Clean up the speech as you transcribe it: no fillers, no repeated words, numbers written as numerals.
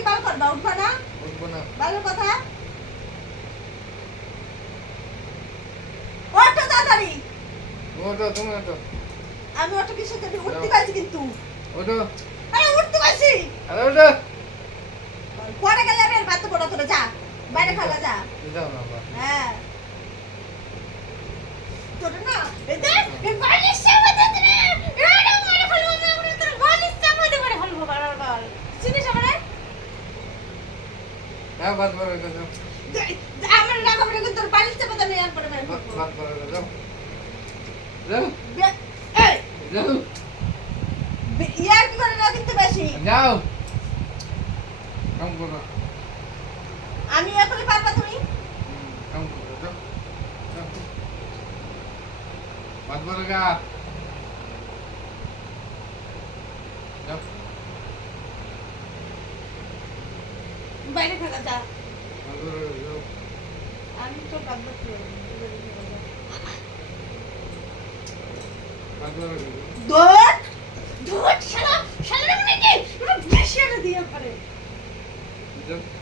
কি বাল করবা উঠবা না উঠবো না ভালো কথা ওঠো তাড়াতাড়ি ওঠো তুমি ওঠো আমি ওঠো কিছু থেকে উঠতে পারছি কিন্তু ওঠো আরে উঠতে পারছি আরে ওঠো পরে গেলে আমি আর বাদ পড়া তোরা যা বাইরে খেলা যা যাও না বাবা হ্যাঁ তোর না এই দেখ এই বালিশ চাপা দে রে এরা মারে ফেলবো না আমরা তোর বালিশ চাপা দে মারে ফেলবো বারবার চিনিস আমারে যাও বাদ করো যাও আমার না খবরে কিন্তু তোর বালিশ চাপা দে আমি আর পরে মারবো বাদ করো যাও যাও এই যাও ইয়ার কি করে না কিন্তু বেশি যাও কাম করো আমি এখনই পারবা তুমি কাম করো যাও বাদ করো গা যাও বাইরে খেলা যা বাদ করো যাও আমি তো বাদ করতে বাদ করো দোট দোট শালা শালা মানে কি পুরো বেশি দিয়ে পারে যাও